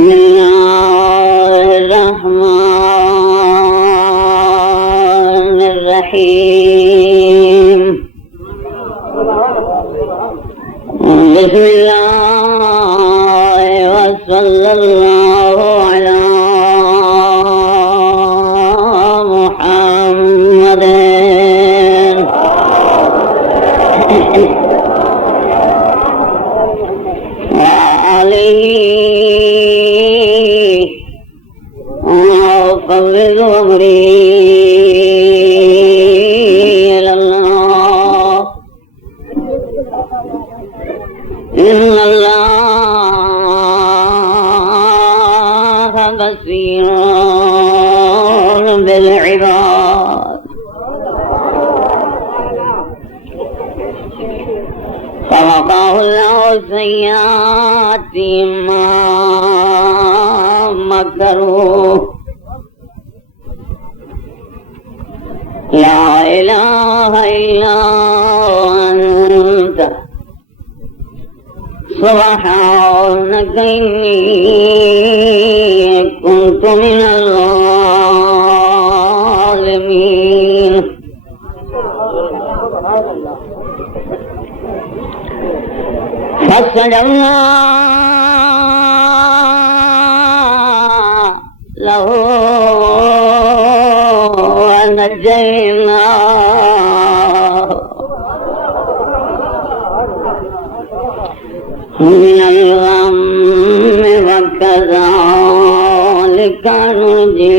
بسم اللہ الرحمن الرحیم بسم اللہ وصلی اللہ علی محمد وفوض أمري إلى الله إن الله بصير بالعباد فوقاه الله سيئات ما مكروا لا إله إلا أنت سبحانك إني كنت من الظالمين فاستجبنا له ونجيناه من الغم وكذلك ننجي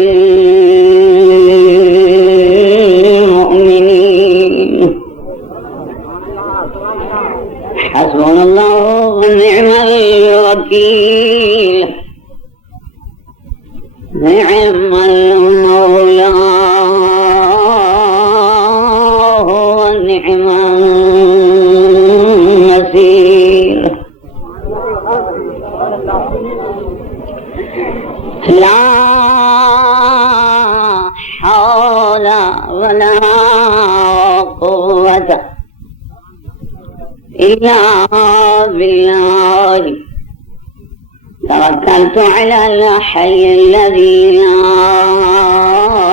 المؤمنين حسبنا الله ونعم الوكيل نعم المولى ونعم النصير لا حول ولا قوة إلا بالله توكلت على الحي الذي لا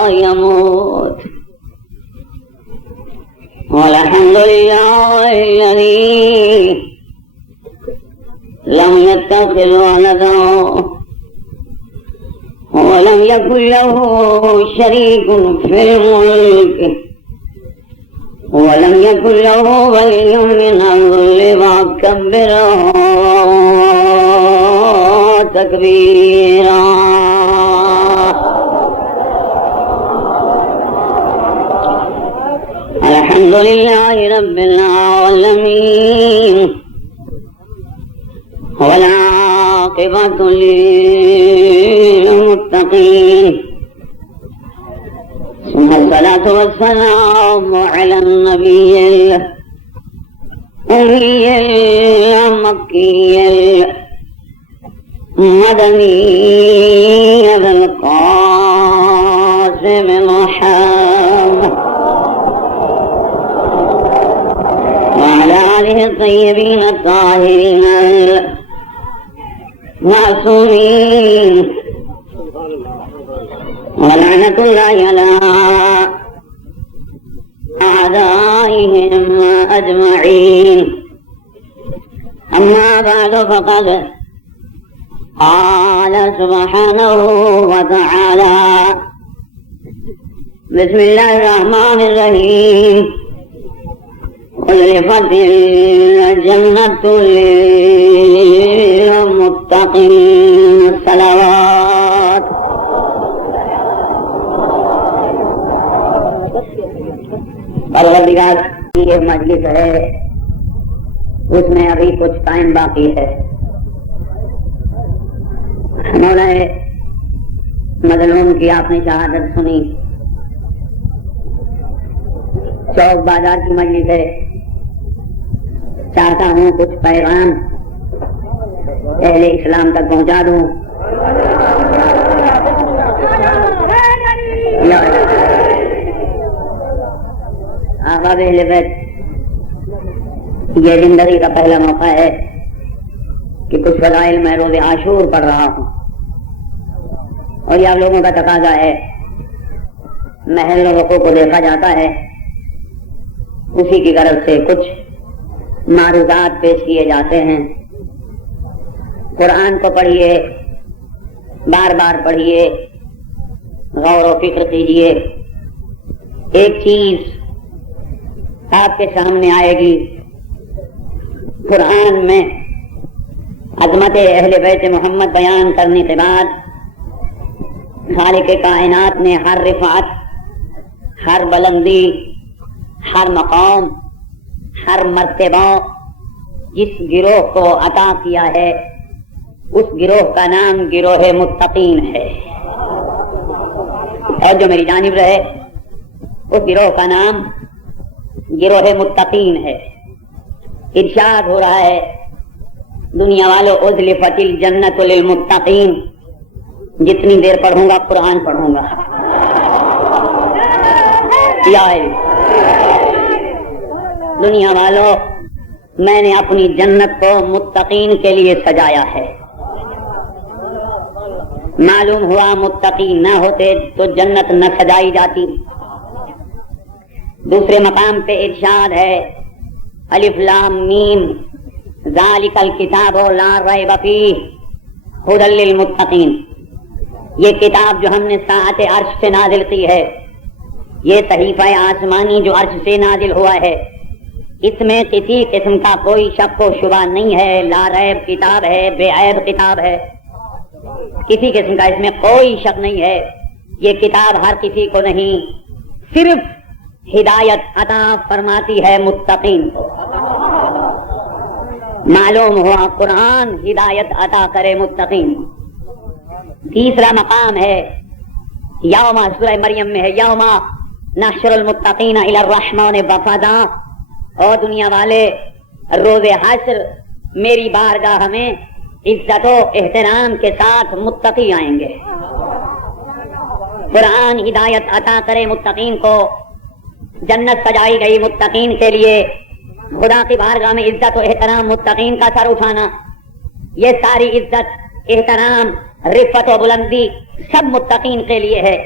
يموت والحمد لله الذي لم يتخذ ولدا ولم يكن له شريك في الملك ولم يكن له ولي من الذل وكبره تكبيرا الحمد لله رب العالمين والعاقبة للمتقين ثم الصلاة والسلام على النبي الأمي المكي مدني ابن القاسم محمد وعلى آله الطيبين الطاهرين المعصومين ولعنة الله على أعدائهم أجمعين أما بعد فقد قال سبحانه وتعالى بسم الله الرحمن الرحيم أزلفت الجنة للمتقين الصلوات پروردگار کی یہ مجلس ہے اس میں ابھی کچھ ٹائم باقی ہے. مولا مظلوم کی آپ نے شہادت سنی. چوک بازار کی مجلس ہے. چاہتا ہوں کچھ پیغام اہل اسلام تک پہنچا دوں. احباب اہل بیت، یہ زندگی کا پہلا موقع ہے کہ کچھ فضائل میں روز عاشور پڑھ رہا ہوں. اور یہ لوگوں کا تقاضا ہے، محل حقوق کو دیکھا جاتا ہے، اسی کی غرض سے کچھ معروضات پیش کیے جاتے ہیں۔ قرآن کو پڑھیے، بار بار پڑھیے، غور و فکر کیجیے، ایک چیز آپ کے سامنے آئے گی۔ قرآن میں عظمت اہل بیت محمد بیان کرنے کے بعد خالق کائنات نے ہر رفعت، ہر بلندی، ہر مقام، ہر مرتبہ جس گروہ کو عطا کیا ہے اس گروہ کا نام گروہ متقین ہے۔ اور جو میری جانب رہے اس گروہ کا نام گروہ متقین ہے۔ ارشاد ہو رہا ہے دنیا والوں ازلفت الجنت للمتقین، جتنی دیر پڑھوں گا قرآن پڑھوں گا۔ دنیا والوں میں نے اپنی جنت کو متقین کے لیے سجایا ہے۔ معلوم ہوا متقین نہ ہوتے تو جنت نہ سجائی جاتی۔ دوسرے مقام پہ ارشاد ہے الف لام میم ذالک الکتاب لا ریب فیہ ھدی للمتقین۔ یہ کتاب جو ہم نے ساعت عرش سے نازل کی ہے، یہ صحیفہ آسمانی جو عرش سے نازل ہوا ہے، اس میں کسی قسم کا کوئی شک و شبہ نہیں ہے، لا ریب کتاب ہے، بے عیب کتاب ہے، کسی قسم کا اس میں کوئی شک نہیں ہے۔ یہ کتاب ہر کسی کو نہیں، صرف ہدایت عطا فرماتی ہے متقین کو۔ معلوم ہوا قرآن ہدایت عطا کرے متقین۔ تیسرا مقام ہے یوم، سورہ مریم میں ہے یوم نحشر المتقین الی الرحمن وفدا۔ اور دنیا والے روز حشر میری بارگاہ میں عزت و احترام کے ساتھ متقی آئیں گے۔ قرآن ہدایت عطا کرے متقین کو، جنت سجائی گئی متقین کے لیے، خدا کی بارگاہ میں عزت و احترام متقین کا سر اٹھانا، یہ ساری عزت، احترام، رفعت و بلندی سب متقین کے لیے ہے۔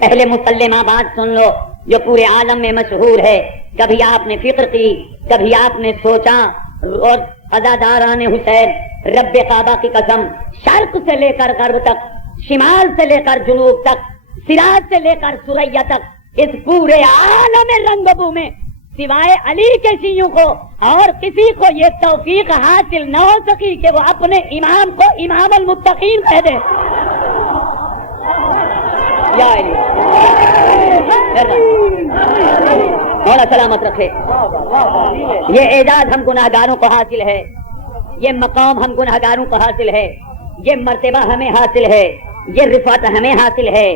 پہلے مسلمہ بات سن لو جو پورے عالم میں مشہور ہے، کبھی آپ نے فکر کی، کبھی آپ نے سوچا، اور عزاداران حسین رب کعبہ کی قسم، شرق سے لے کر غرب تک، شمال سے لے کر جنوب تک، سراج سے لے کر سریا تک، اس پورے عالم رنگ بو میں سوائے علی کے شیعوں کو اور کسی کو یہ توفیق حاصل نہ ہو سکی کہ وہ اپنے امام کو امام المتقین کہہ دے۔ یا علی مولا سلامت رکھے۔ یہ اعزاز ہم گناہگاروں کو حاصل ہے، یہ مقام ہم گناہگاروں کو حاصل ہے، یہ مرتبہ ہمیں حاصل ہے، یہ رفعت ہمیں حاصل ہے،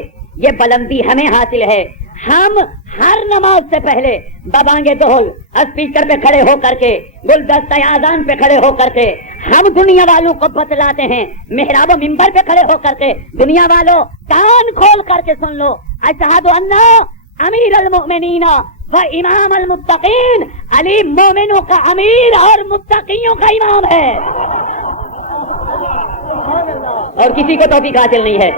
یہ بلندی ہمیں حاصل ہے۔ ہم ہر نماز سے پہلے ببانگے دہل اسپیکر پہ کھڑے ہو کر کے، گلدستہ اذان پہ کھڑے ہو کر کے ہم دنیا والوں کو بتلاتے ہیں، محراب و منبر پہ کھڑے ہو کر کے دنیا والوں کان کھول کر کے سن لو، اشہد ان امیر المؤمنین و امام المتقین، علی مومنوں کا امیر اور متقیوں کا امام ہے۔ اور کسی کو توفیق حاصل نہیں ہے،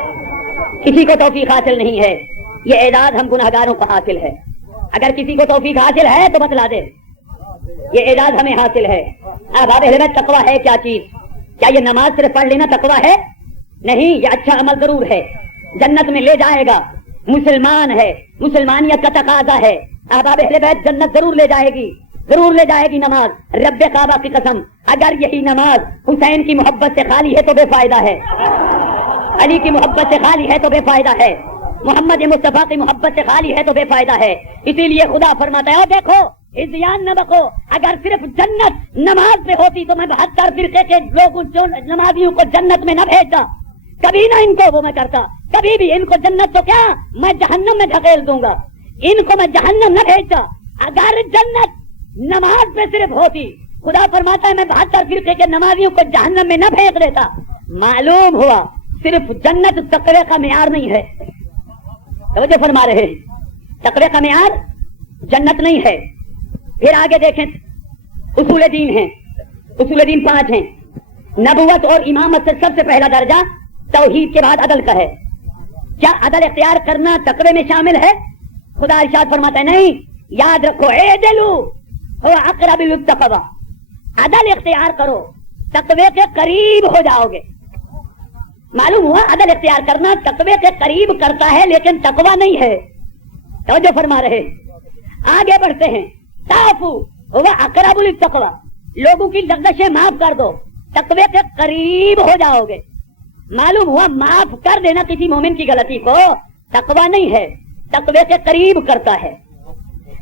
کسی کو توفیق حاصل نہیں ہے، یہ اعزاز ہم گناہگاروں کو حاصل ہے۔ اگر کسی کو توفیق حاصل ہے تو بتلا دے، یہ اعزاز ہمیں حاصل ہے۔ اب تقویٰ ہے کیا چیز؟ کیا یہ نماز صرف پڑھ لینا تقویٰ ہے؟ نہیں، یہ اچھا عمل ضرور ہے، جنت میں لے جائے گا، مسلمان ہے، مسلمانیت کا تقاضا ہے، احباب اہل بیت جنت ضرور لے جائے گی، ضرور لے جائے گی نماز، رب کعبہ کی قسم۔ اگر یہی نماز حسین کی محبت سے خالی ہے تو بے فائدہ ہے، علی کی محبت سے خالی ہے تو بے فائدہ ہے، محمد مصطفیٰ کی محبت سے خالی ہے تو بے فائدہ ہے۔ اسی لیے خدا فرماتا ہے، دیکھو ہذیان نہ بکو، اگر صرف جنت نماز پہ ہوتی تو میں 72 فرقے کے لوگوں نمازیوں کو جنت میں نہ بھیجتا، کبھی نہ ان کو وہ میں کرتا، کبھی بھی ان کو جنت تو کیا میں جہنم میں دھکیل دوں گا، ان کو میں جہنم نہ بھیجتا۔ اگر جنت نماز پہ صرف ہوتی، خدا فرماتا ہے میں 72 فرقے کے نمازیوں کو جہنم میں نہ بھیج دیتا۔ معلوم ہوا صرف جنت تقوی کا معیار نہیں ہے، توجہ فرما رہے ہیں، تقوی کا معیار جنت نہیں ہے۔ پھر آگے دیکھیں، اصول دین ہیں، اصول دین 5 ہیں۔ نبوت اور امامت سے سب سے پہلا درجہ توحید کے بعد عدل کا ہے، کیا عدل اختیار کرنا تقوی میں شامل ہے؟ خدا ارشاد فرماتا ہے نہیں، یاد رکھو اعدلوا هو اقرب للتقوی، عدل اختیار کرو تقوی کے قریب ہو جاؤ گے۔ معلوم ہوا عدل اختیار کرنا تقوی کے قریب کرتا ہے لیکن تقوی نہیں ہے۔ توجہ فرما رہے، آگے بڑھتے ہیں، تعفو هو اقرب للتقوی، لوگوں کی لغزشیں معاف کر دو تقوی کے قریب ہو جاؤ گے۔ معلوم ہوا معاف کر دینا کسی مومن کی غلطی کو تقوی نہیں ہے، تقوی کے قریب کرتا ہے۔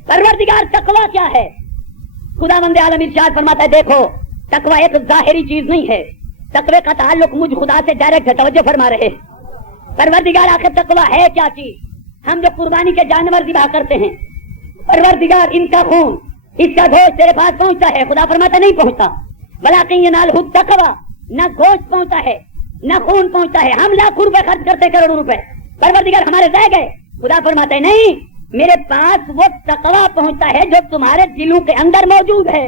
پروردگار تقوی کیا ہے؟ خداوند عالم ارشاد فرماتا ہے دیکھو تقوی ایک ظاہری چیز نہیں ہے، تقوی کا تعلق مجھ خدا سے ڈائریکٹ ہے۔ توجہ فرما رہے، پروردگار آخر تقوی ہے کیا چیز؟ ہم جو قربانی کے جانور ذبح کرتے ہیں، پروردگار ان کا خون، اس کا گوشت تیرے پاس پہنچتا ہے؟ خدا فرماتا نہیں پہنچتا، ولیکن ینالہ التقوی، نہ گوشت پہنچتا ہے نہ خون پہنچتا ہے۔ ہم لاکھوں روپے خرچ کرتے کروڑوں روپے، پروردگار ہمارے رہ گئے؟ خدا فرماتا ہے نہیں، میرے پاس وہ تقوی پہنچتا ہے جو تمہارے دلوں کے اندر موجود ہے۔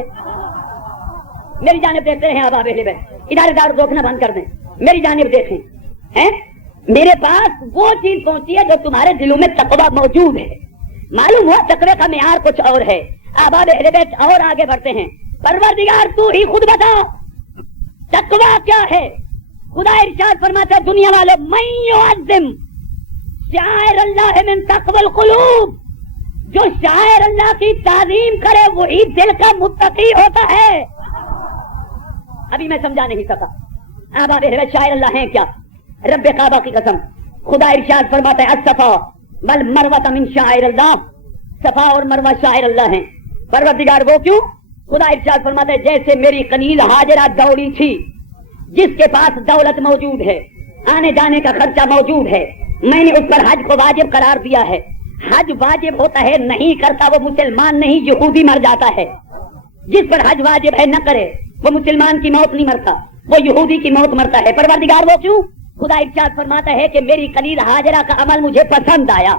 میری جانب دیکھتے ہیں اب ادارے دار روکنا بند کر دیں، میری جانب دیکھیں، میرے پاس وہ چیز پہنچتی ہے جو تمہارے دلوں میں تقوی موجود ہے۔ معلوم ہوا تقوی کا معیار کچھ اور ہے۔ آباد اہل بیت اور آگے بڑھتے ہیں، پروردگار تو ہی خود بتا تقوی کیا ہے؟ خدا ارشاد فرماتا ہے دنیا والوں، من یعظم شعائر اللہ من تقوی القلوب، جو شاعر اللہ کی تعظیم کرے وہی دل کا متقی ہوتا ہے۔ ابھی میں سمجھا نہیں سکا آباد اہل بیت شاعر اللہ ہیں کیا؟ رب کعبہ کی قسم، خدا ارشاد فرماتا ہے الصفا والمروہ من شعائر اللہ، صفا اور مروہ شاعر اللہ ہیں۔ پروردگار وہ کیوں؟ خدا ارشاد فرماتا ہے جیسے میری قنیل ہاجرہ دوڑی تھی، جس کے پاس دولت موجود ہے، آنے جانے کا خرچہ موجود ہے، میں نے اس پر حج کو واجب قرار دیا ہے۔ حج واجب ہوتا ہے، نہیں کرتا وہ مسلمان نہیں یہودی مر جاتا ہے۔ جس پر حج واجب ہے نہ کرے وہ مسلمان کی موت نہیں مرتا، وہ یہودی کی موت مرتا ہے۔ پروردگار وہ کیوں؟ خدا ارشاد فرماتا ہے کہ میری قلیل ہاجرہ کا عمل مجھے پسند آیا،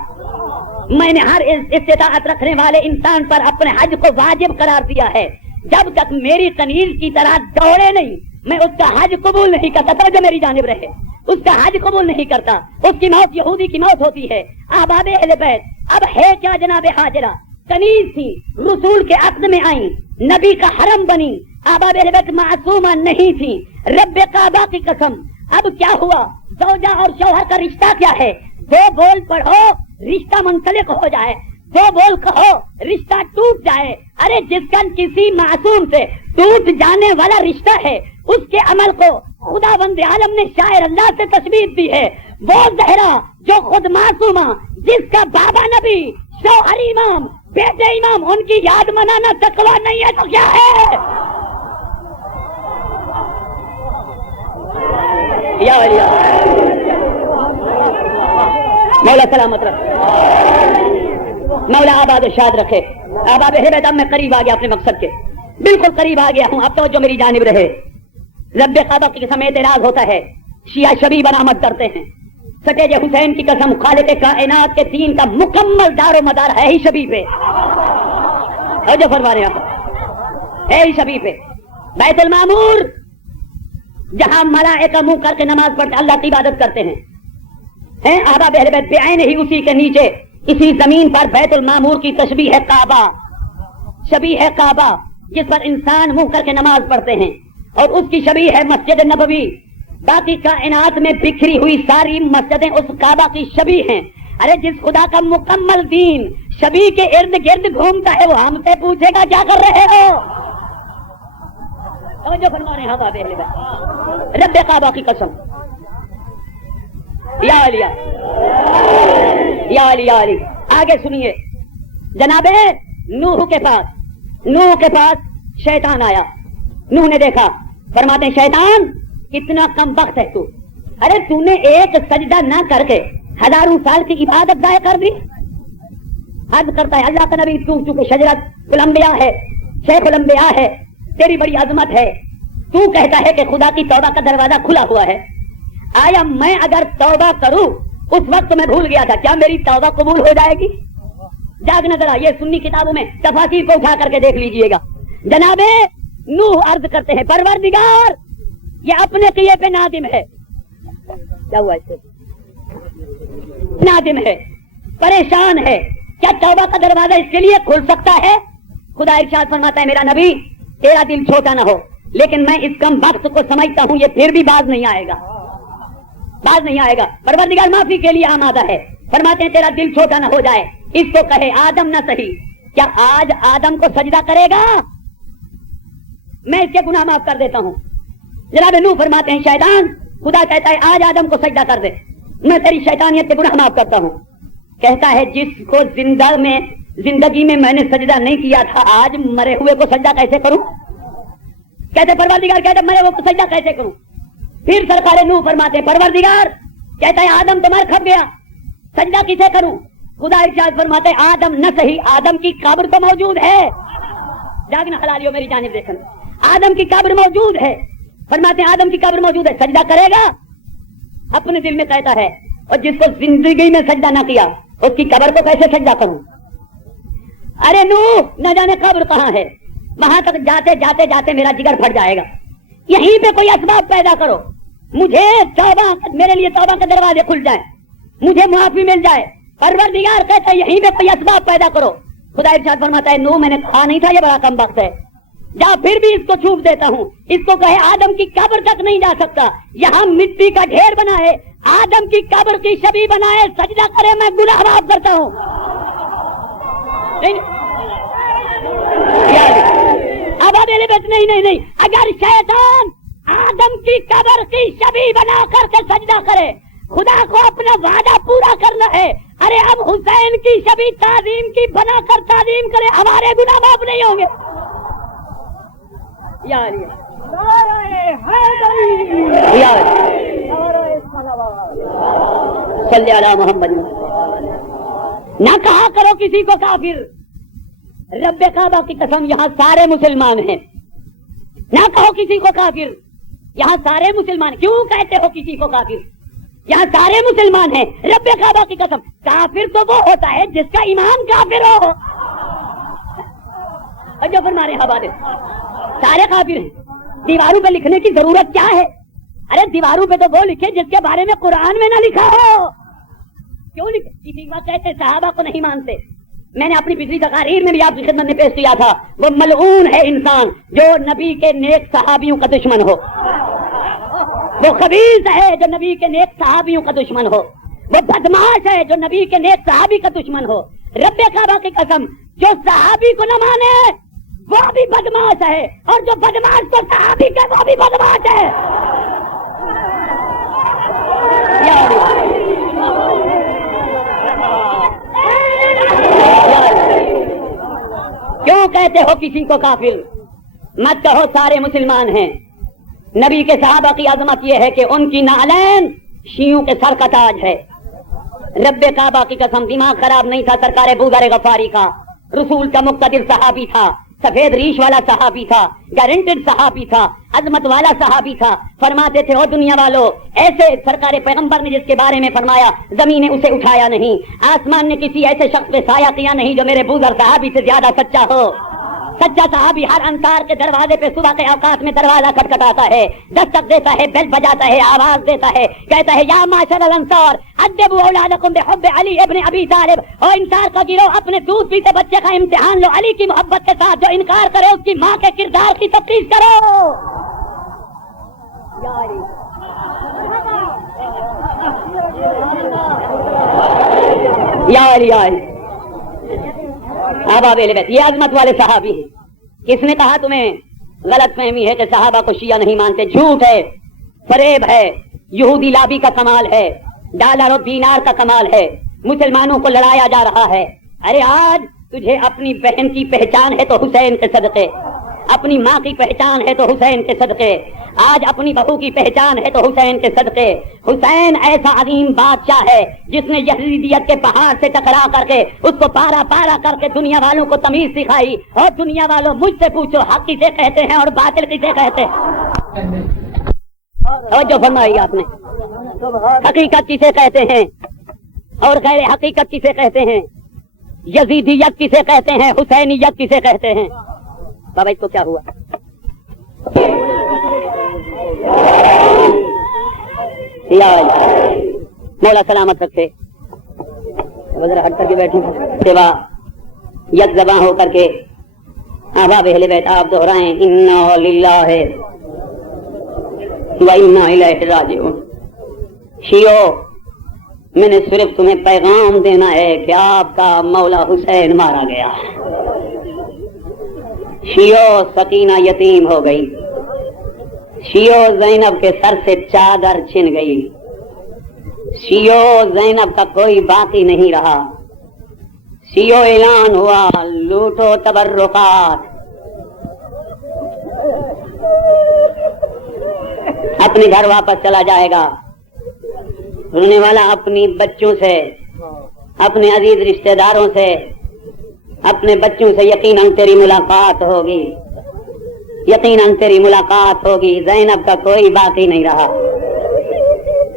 میں نے ہر استطاعت رکھنے والے انسان پر اپنے حج کو واجب قرار دیا ہے۔ جب تک میری قلیل کی طرح دوڑے نہیں میں اس کا حج قبول نہیں کرتا۔ توجہ میری جانب رہے، اس کا حج قبول نہیں کرتا، اس کی موت یہودی کی موت ہوتی ہے۔ آباد اہل بیت اب ہے کیا؟ جناب ہاجرہ کنیز تھی، رسول کے عقد میں آئیں، نبی کا حرم بنی، آباد اہل بیت معصومہ نہیں تھی۔ رب کعبہ کی قسم، اب کیا ہوا؟ زوجہ اور شوہر کا رشتہ کیا ہے؟ دو بول پڑھو رشتہ منسلک ہو جائے، دو بول کہو رشتہ ٹوٹ جائے۔ ارے جس کا کسی معصوم سے ٹوٹ جانے والا رشتہ ہے اس کے عمل کو خداوند عالم نے شاعر اللہ سے تشبیہ دی ہے۔ وہ زہرا جو خود معصومہ، جس کا بابا نبی، شوہر امام، بیٹے امام، ان کی یاد منانا تقویٰ نہیں ہے تو کیا ہے؟ یا مولا سلامت رکھے، مولا آباد شاد رکھے۔ آباد ہے میں قریب آ گیا اپنے مقصد کے، بالکل قریب آ گیا ہوں۔ اب توجہ میری جانب رہے، رب کعبہ کی قسم اعتراض ہوتا ہے، شیعہ شبیہ برآمد کرتے ہیں، سٹیج حسین کی قسم خالق کائنات کے دین کا مکمل دار و مدار ہے ہی شبیہ پہ۔ توجہ فرما رہے ہیں، ہے ہی شبیہ پہ۔ بیت المعمور جہاں ملائکہ منہ کر کے نماز پڑھتے اللہ کی عبادت کرتے ہیں، آباد اہل بیت بعین ہی اسی کے نیچے اسی زمین پر بیت المعمور کی تشبیہ ہے کعبہ، شبیہ ہے کعبہ جس پر انسان منہ کر کے نماز پڑھتے ہیں، اور اس کی شبیہ ہے مسجد نبوی۔ باقی کائنات میں بکھری ہوئی ساری مسجدیں اس کعبہ کی شبیہ ہیں۔ ارے جس خدا کا مکمل دین شبیہ کے ارد گرد گھومتا ہے وہ ہم سے پوچھے گا کیا کر رہے ہو؟ توجہ فرما رہے ہیں آباد اہل بیت، رب کعبہ کی قسم، یا علی یا علی یا علی۔ آگے سنیے، جناب نوح کے پاس شیطان آیا، نوح نے دیکھا، فرماتے ہیں شیطان کتنا کم وقت ہے تو، ارے تو نے ایک سجدہ نہ کر کے ہزاروں سال کی عبادت ضائع کر دی۔ عرض کرتا ہے اللہ کا نبی تو چونکہ شجرۃ الانبیاء ہے، شیخ الانبیاء ہے، تیری بڑی عظمت ہے، تو کہتا ہے کہ خدا کی توبہ کا دروازہ کھلا ہوا ہے، آیا میں اگر توبہ کروں اس وقت میں بھول گیا تھا، کیا میری توبہ قبول ہو جائے گی؟ جاگنا ذرا، یہ سنی کتابوں میں تفاسیر کو اٹھا کر کے دیکھ لیجئے گا۔ جناب نوح عرض کرتے ہیں پروردگار یہ اپنے کیے پہ نادم ہے۔ کیا ہوا اس سے؟ نادم ہے، پریشان ہے، کیا توبہ کا دروازہ اس کے لیے کھل سکتا ہے؟ خدا ارشاد فرماتا ہے میرا نبی تیرا دل چھوٹا نہ ہو، لیکن میں اس کم وقت کو سمجھتا ہوں یہ پھر بھی باز نہیں آئے گا، باز نہیں آئے گا، پروردگار معافی کے لیے آمادہ ہے، فرماتے ہیں تیرا دل چھوٹا نہ ہو جائے، اس کو کہے آدم نہ صحیح، کیا آج آدم کو سجدہ کرے گا؟ میں اس کے گناہ معاف کر دیتا ہوں۔ جناب نوح فرماتے ہیں شیطان، خدا کہتا ہے آج آدم کو سجدہ کر دے، میں تیری شیطانیت کے گناہ معاف کرتا ہوں۔ کہتا ہے جس کو زندگی میں نے سجدہ نہیں کیا تھا، آج مرے ہوئے کو سجدہ کیسے کروں؟ کہتے پروردگار کہتے مرے ہوئے کو سجدہ کیسے کروں؟ پھر سرکار نوح فرماتے ہیں پروردگار کہتا ہے آدم تو مر کھپ گیا، سجدہ کسے کروں؟ خدا ارشاد فرماتے ہیں آدم نہ صحیح، آدم کی قبر تو موجود ہے، جاگنا حلالیو میری جانب دیکھنا، آدم کی قبر موجود ہے، فرماتے ہیں آدم کی قبر موجود ہے، سجدہ کرے گا؟ اپنے دل میں کہتا ہے اور جس کو زندگی میں سجدہ نہ کیا اس کی قبر کو کیسے سجدہ کروں؟ ارے نوح نہ جانے قبر کہاں ہے، وہاں تک جاتے جاتے جاتے میرا جگر پھٹ جائے گا، یہیں پہ کوئی اسباب پیدا کرو، مجھے توبہ، میرے لیے توبہ کے دروازے کھل جائیں، مجھے معافی مل جائے۔ پروردگار کہتا ہے یہیں پہ کوئی اسباب پیدا کرو۔ خدا ارشاد فرماتا ہے نوح میں نے کہا نہیں تھا یہ بڑا کم وقت ہے، جا پھر بھی اس کو چھوپ دیتا ہوں، اس کو کہے آدم کی قبر تک نہیں جا سکتا، یہاں مٹی کا ڈھیر بنا ہے، آدم کی قبر کی شبیہ بنائے، سجدہ کرے، میں گناہ معاف کرتا ہوں۔ اب نہیں، اگر شیطان آدم کی قبر کی شبیہ بنا کر کے سجدہ کرے، خدا کو اپنا وعدہ پورا کرنا ہے، ارے اب حسین کی شبیہ تعظیم کی بنا کر تعظیم کرے، ہمارے گناہ معاف نہیں ہوں گے۔ صلی علی محمد۔ نہ کہا کرو کسی کو کافر، رب کعبہ کی قسم یہاں سارے مسلمان ہیں، نہ کہو کسی کو کافر، یہاں سارے مسلمان، کیوں کہتے ہو کسی کو کافر؟ یہاں سارے مسلمان ہیں، رب کعبہ کی قسم، کافر تو وہ ہوتا ہے جس کا ایمان کافر ہو، اور جو فرما رہے ہیں حوالے سارے کافر ہیں۔ دیواروں پہ لکھنے کی ضرورت کیا ہے؟ ارے دیواروں پہ تو وہ لکھے جس کے بارے میں قرآن میں نہ لکھا ہو، کیوں لکھے؟ کسی وقت کہتے صحابہ کو نہیں مانتے، میں نے اپنی پچھلی تقاریر میں بھی آپ کی خدمت میں پیش کیا تھا، وہ ملعون ہے انسان جو نبی کے نیک صحابیوں کا دشمن ہو، وہ خبیث ہے جو نبی کے نیک صحابیوں کا دشمن ہو، وہ بدماش ہے جو نبی کے نیک صحابی کا دشمن ہو۔ رب کعبہ کی قسم جو صحابی کو نہ مانے وہ بھی بدماش ہے، اور جو بدماش کو صحابی کا وہ بھی بدماش ہے۔ کیوں کہتے ہو کسی کو کافر؟ مت کہو سارے مسلمان ہیں۔ نبی کے صحابہ کی عظمت یہ ہے کہ ان کی نعلین شیعوں کے سر کا تاج ہے۔ رب کعبہ کی قسم دماغ خراب نہیں تھا سرکار بوذر غفاری کا، رسول کا مقتدر صحابی تھا، سفید ریش والا صحابی تھا، گارنٹڈ صحابی تھا، عظمت والا صحابی تھا۔ فرماتے تھے او دنیا والو، ایسے سرکار پیغمبر نے جس کے بارے میں فرمایا زمین نے اسے اٹھایا نہیں، آسمان نے کسی ایسے شخص پہ سایہ کیا نہیں جو میرے بوذر صحابی سے زیادہ سچا ہو۔ سچا صحابی ہر انصار کے دروازے پہ صبح کے اوقات میں دروازہ کھٹکھٹاتا ہے، دستک دیتا ہے، بیل بجاتا ہے، آواز دیتا ہے، کہتا ہے یا معاشر الانصار ادبوا اولادکم بحب علی ابن ابی طالب، اور انصار کا گروہ اپنے دودھ پیتے بچے کا امتحان لو علی کی محبت کے ساتھ، جو انکار کرے اس کی ماں کے کردار کی تفتیش کرو۔ یا علی یہ عظمت والے صحابی ہیں۔ کس نے کہا تمہیں غلط فہمی ہے کہ صحابہ کو شیعہ نہیں مانتے؟ جھوٹ ہے، فریب ہے، یہودی لابی کا کمال ہے، ڈالر اور دینار کا کمال ہے، مسلمانوں کو لڑایا جا رہا ہے۔ ارے آج تجھے اپنی بہن کی پہچان ہے تو حسین کے صدقے، اپنی ماں کی پہچان ہے تو حسین کے صدقے، آج اپنی بہو کی پہچان ہے تو حسین کے صدقے۔ حسین ایسا عظیم بادشاہ ہے جس نے یزیدیت کے پہاڑ سے ٹکرا کر کے اس کو پارا پارا کر کے دنیا والوں کو تمیز سکھائی۔ اور دنیا والوں مجھ سے پوچھو حق کسے کہتے ہیں اور باطل کسے کہتے ہیں؟ توجہ فرمائی آپ نے، حقیقت کسے کہتے ہیں اور غیر حقیقت کسے کہتے ہیں، یزیدیت کسے کہتے ہیں، حسینیت کسے کہتے ہیں؟ بابا اس کو کیا ہوا؟ مولا سلامت رکھے. ذرا ہٹ کر کے بیٹھے سوا یک زباں ہو کر کے احباب اہل بیت آپ دہرائیں انا للہ و انا الیہ راجعون. شیعو میں نے صرف تمہیں پیغام دینا ہے کہ آپ کا مولا حسین مارا گیا. شیعو سکینہ یتیم ہو گئی. شیعو زینب کے سر سے چادر چھن گئی. شیعو زینب کا کوئی باقی نہیں رہا. شیعو اعلان ہوا لوٹو تبرکات. اپنے گھر واپس چلا جائے گا. رونے والا اپنی بچوں سے، اپنے عزیز رشتہ داروں سے، اپنے بچوں سے یقیناً تیری ملاقات ہوگی، یقیناً تیری ملاقات ہوگی. زینب کا کوئی باقی نہیں رہا،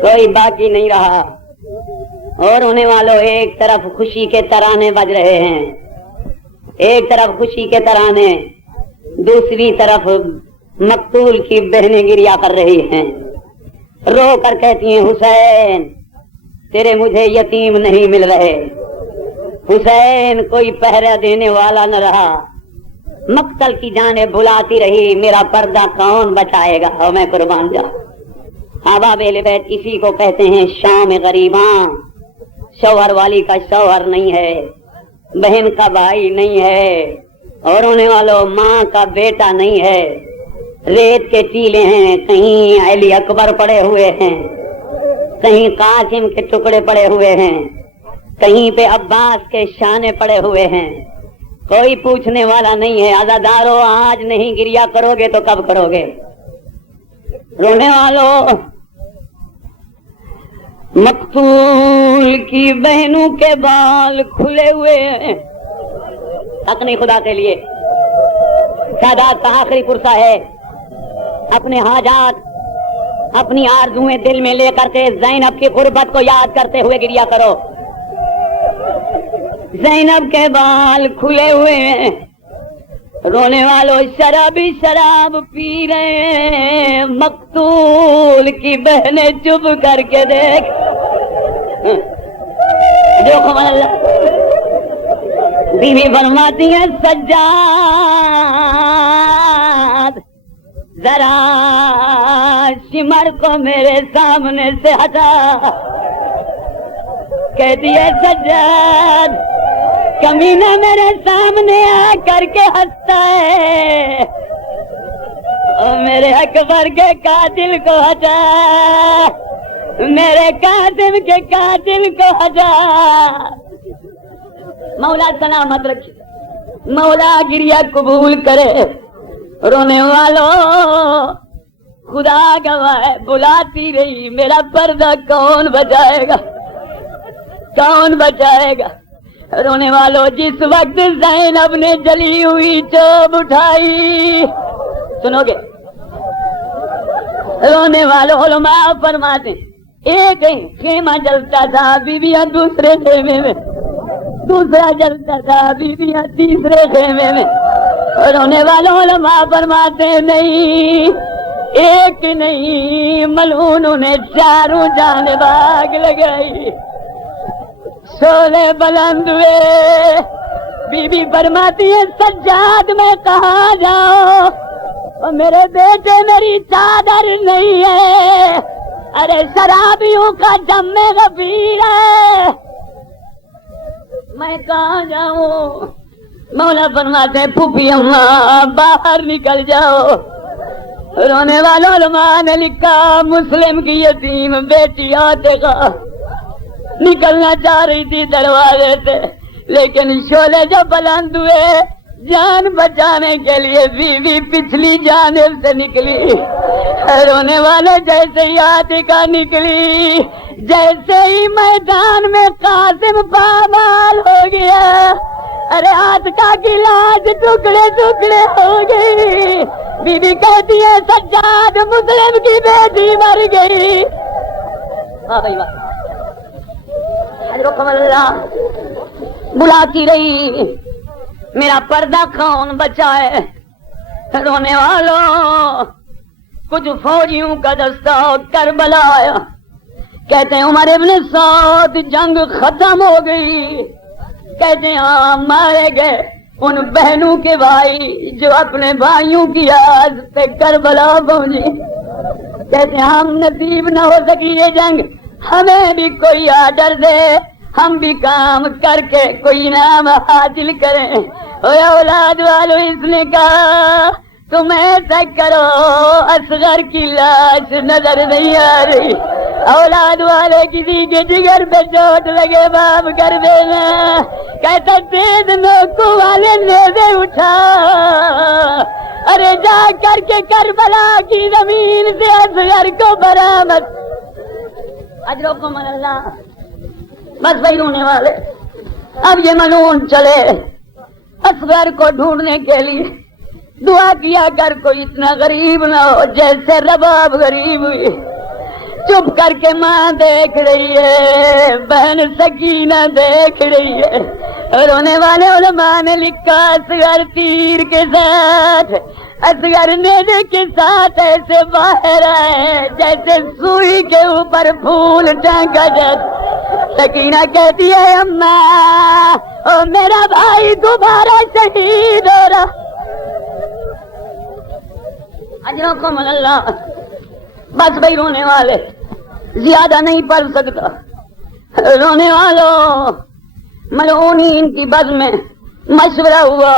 کوئی باقی نہیں رہا. اور رونے والوں ایک طرف خوشی کے ترانے بج رہے ہیں، ایک طرف خوشی کے ترانے، دوسری طرف مقتول کی بہنیں گریا کر رہی ہیں، رو کر کہتی ہیں حسین تیرے مجھے یتیم نہیں مل رہے. حسین کوئی پہرا دینے والا نہ رہا. مقتل کی جانب بلاتی رہی میرا پردہ کون بچائے گا. اور میں قربان جا. احباب اہل بیت اسی کو کہتے ہیں شام غریباں. شوہر والی کا شوہر نہیں ہے، بہن کا بھائی نہیں ہے، اور ہونے والوں ماں کا بیٹا نہیں ہے. ریت کے ٹیلے ہیں، کہیں علی اکبر پڑے ہوئے ہیں، کہیں قاسم کے ٹکڑے پڑے ہوئے ہیں، کہیں پہ عباس کے شانے پڑے ہوئے ہیں. کوئی پوچھنے والا نہیں ہے. عزادارو آج نہیں گریا کرو گے تو کب کرو گے؟ رونے والوں مقتول کی بہنوں کے بال کھلے ہوئے ہیں. حق نہیں خدا کے لیے. سادات کا آخری پرسہ ہے اپنے حاجات، اپنی آرزویں دل میں لے کر کے زینب کی غربت کو یاد کرتے ہوئے گریا کرو. زینب کے بال کھلے ہوئے ہیں. رونے والوں شرابی شراب پی رہے ہیں. مقتول کی بہنیں چپ کر کے دیکھ دیکھو اللہ. بیوی فرماتی ہیں سجاد ذرا شمر کو میرے سامنے سے ہٹا. کہتی ہے سجاد کمینہ میرے سامنے آ کر کے ہنستا ہے. اور میرے اکبر کے قاتل کو ہٹا، میرے قاسم کے قاتل کو ہٹا. مولا سلامت رکھے، مولا گریا قبول کرے. رونے والوں خدا گواہ بلاتی رہی میرا پردہ کون بچائے گا، کون بچائے گا. رونے والوں جس وقت زینب نے جلی ہوئی چوب اٹھائی، سنو گے رونے والوں علماء فرماتے ایک خیمہ جلتا تھا بیویاں دوسرے خیمے میں، دوسرا جلتا تھا بیویاں تیسرے خیمے میں. رونے والوں علماء فرماتے نہیں، ایک نہیں ملعونوں نے چاروں جانب آگ لگائی. شعلے بلند ہوئے. بی بی فرماتی ہے سجاد میں کہاں جاؤں، اور میرے بیٹے میری چادر نہیں ہے. ارے شرابیوں کا جم غفیر ہے، میں کہاں جاؤں. مولا فرماتے ہیں پھوپھی اماں باہر نکل جاؤ. رونے والوں علماء نے لکھا مسلم کی یتیم بیٹی عاتقہ نکلنا چاہ رہی تھی دروازے سے، لیکن شعلے جو بلند ہوئے جان بچانے کے لیے بیوی پچھلی جانب سے نکلی. رونے والے جیسے ہی عاتقہ نکلی، جیسے ہی میدان میں قاسم پامال ہو گیا. ارے عاتقہ کی لاش ٹکڑے ٹکڑے ہو گئی. بی بی کہتی ہے سجاد مسلم کی بیٹی مر گئی. بھائی حضرت اللہ بلاتی رہی میرا پردہ کون بچائے. رونے والوں کچھ فوجیوں کا دستہ کربلا آیا. کہتے ہیں عمر ابن سعد جنگ ختم ہو گئی، کہتے ہیں ہاں مارے گئے ان بہنوں کے بھائی جو اپنے بھائیوں کی آز پہ کربلا پہنچی، کہتے ہیں ہم نصیب نہ ہو سکی یہ جنگ، ہمیں بھی کوئی آرڈر دے، ہم بھی کام کر کے کوئی انعام حاصل کریں۔ اے اولاد والو، اس نے کہا تم ایسا کرو، اصغر کی لاش نظر نہیں آ رہی، اولاد والے کسی کے جگر پہ چوٹ لگے باپ کر دینا، کہتا تیز نوکو والے نیزے اٹھا، ارے جا کر کے کربلا کی زمین سے اصغر کو برآمد، اجرکم اللہ۔ بس بھائی رونے والے، اب یہ ملعون چلے اصغر کو ڈھونڈنے کے لیے، دعا کیا کر کوئی اتنا غریب نہ ہو جیسے رباب غریب ہوئی۔ چپ کر کے ماں دیکھ رہی ہے، بہن سکینہ دیکھ رہی ہے، رونے والے علماء نے لکھا اصغر تیر کے ساتھ، اصغر نیزے کے ساتھ ایسے باہر آئے جیسے سوئی کے اوپر پھول ٹانکا جاتا۔ سکینہ کہتی ہے اماں او میرا بھائی دوبارہ شہید ہو رہا، اجرکم اللہ۔ بس بھائی رونے والے، زیادہ نہیں پڑھ سکتا، رونے والوں، ملعونین کی بز میں مشورہ ہوا،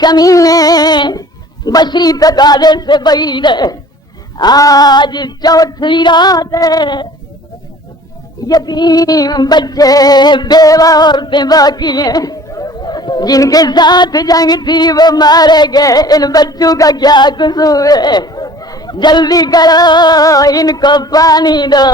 کمینے بشری تقاضے سے بعید ہے، آج چوتھی رات ہے، یتیم بچے بیوہ عورتیں باقی ہیں، جن کے ساتھ جنگ تھی وہ مارے گئے، ان بچوں کا کیا قصور ہے، جلدی کرو ان کو پانی دو۔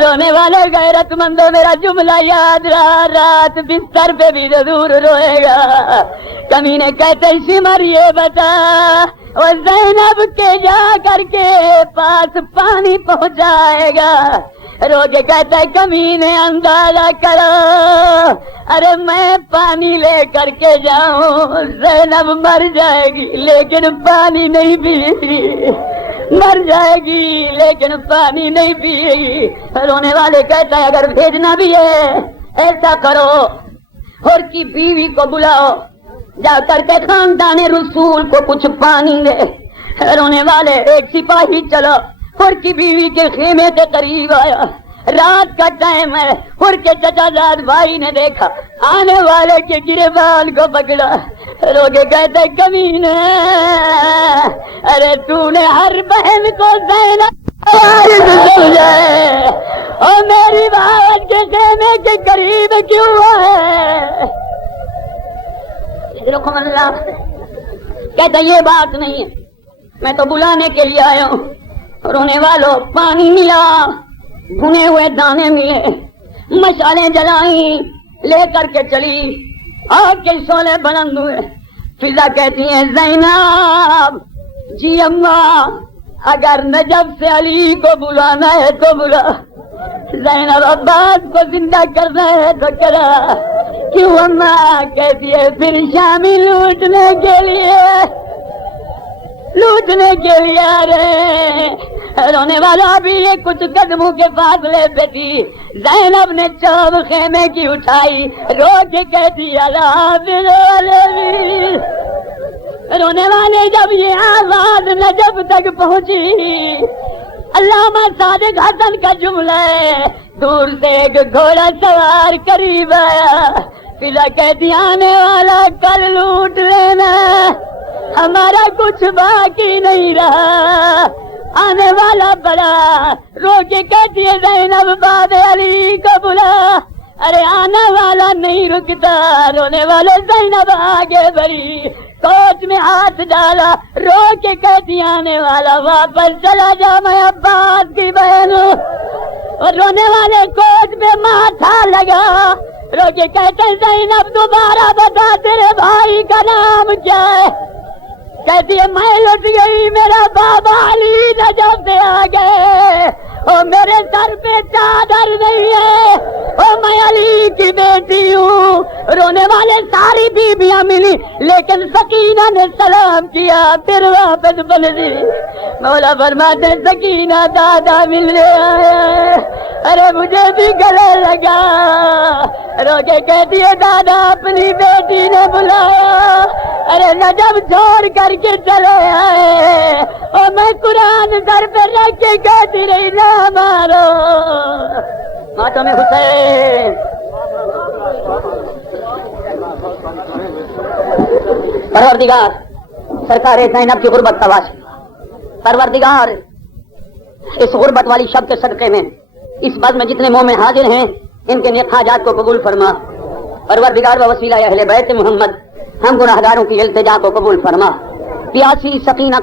رونے والے غیرت مندو، میرا جملہ یاد رہا، رات بستر پہ بھی ضرور روئے گا۔ کمینے کہتے شمر یہ بتا وہ زینب کے جا کر کے پاس پانی پہنچائے گا، رو کے کہتا ہے کمینے اندازہ کرو، ارے میں پانی لے کر کے جاؤں، زینب مر جائے گی لیکن پانی نہیں پیے گی، مر جائے گی لیکن پانی نہیں پیے گی۔ رونے والے کہتا ہے اگر بھیجنا بھی ہے ایسا کرو، ہور کی بیوی کو بلاؤ، جا کر کے خاندان رسول کو کچھ پانی دے۔ رونے والے ایک سپاہی چلو، ہور کی بیوی کے خیمے کے قریب آیا، رات کا ٹائم ہے، ہور کے چچا زاد بھائی نے دیکھا، آنے والے کے گریبان کو پکڑا، رو کے کہتے کمینے ارے تو نے ہر بہن کو زینب سمجھے اور میری بات کے خیمے کے قریب کیوں ہے؟ رکم اللہ کہتا یہ بات نہیں ہے، میں تو بلانے کے لیے آیا ہوں۔ رونے والوں، پانی ملا، بھنے ہوئے دانے ملے، مشالیں جلائیں، لے کر کے چلی، آگ کے شعلے بلند ہوئے۔ فضا کہتی ہیں زینب جی اماں اگر نجف سے علی کو بلانا ہے تو بلا، زینب عباس کو زندہ کرنا ہے تو کرا، کیوں اماں؟ کہتی ہے پھر شامی لوٹنے کے لیے آ رہے۔ رونے والا بھی یہ کچھ قدموں کے فاصلے پہ تھی، زینب نے چوب خیمے کی اٹھائی، رو کے کہتی رونے والے جب یہ آواز نجف تک پہنچی، علامہ صادق حسن کا جملہ ہے، دور سے ایک گھوڑا سوار قریب آیا، فضا کہتی آنے والا کل لوٹ لینا، ہمارا کچھ باقی نہیں رہا، آنے والا بڑا، رو کے کہتی ہے زینب باد علی کو بلا، ارے آنے والا نہیں رکتا، رونے والے زینب آگے بڑھی، کوچ میں ہاتھ ڈالا، رو کے کہتی آنے والا واپس چلا جا، میں عباس کی بہن ہوں، اور رونے والے کوچ میں ماتھا لگا، رو کے کہتے زینب دوبارہ بتا تیرے بھائی کا نام کیا ہے؟ کہتی ہے میں لٹ گئی، میرا بابا علی نجف سے آ گئے، اور میرے سر پہ چادر نہیں ہے، اور میں علی کی بیٹی ہوں، رونے والے ساری بیویاں ملی لیکن سکینہ نے سلام کیا پھر واپس پلٹی. مولا فرماتے سکینہ دادا ملنے آیا, ارے مجھے بھی گلے لگا, رو کے کہتی ہے دادا اپنی بیٹی نے بلایا, ارے نجم چھوڑ کر کے چلے آئے اور میں قرآن سر پہ رکھ کے کہتی رہی نہ مارو ماتوں میں حسین. پروردگار سرکار زینب کی غربت تواش, پروردگار اس غربت والی شب کے صدقے میں اس بز میں جتنے مومن حاضر ہیں ان کے نیک حاجات کو قبول فرما. پروردگار و وسیلہ اہل بیت محمد ہم گناہگاروں کی التجا کو قبول فرما. پیاسی سکینہ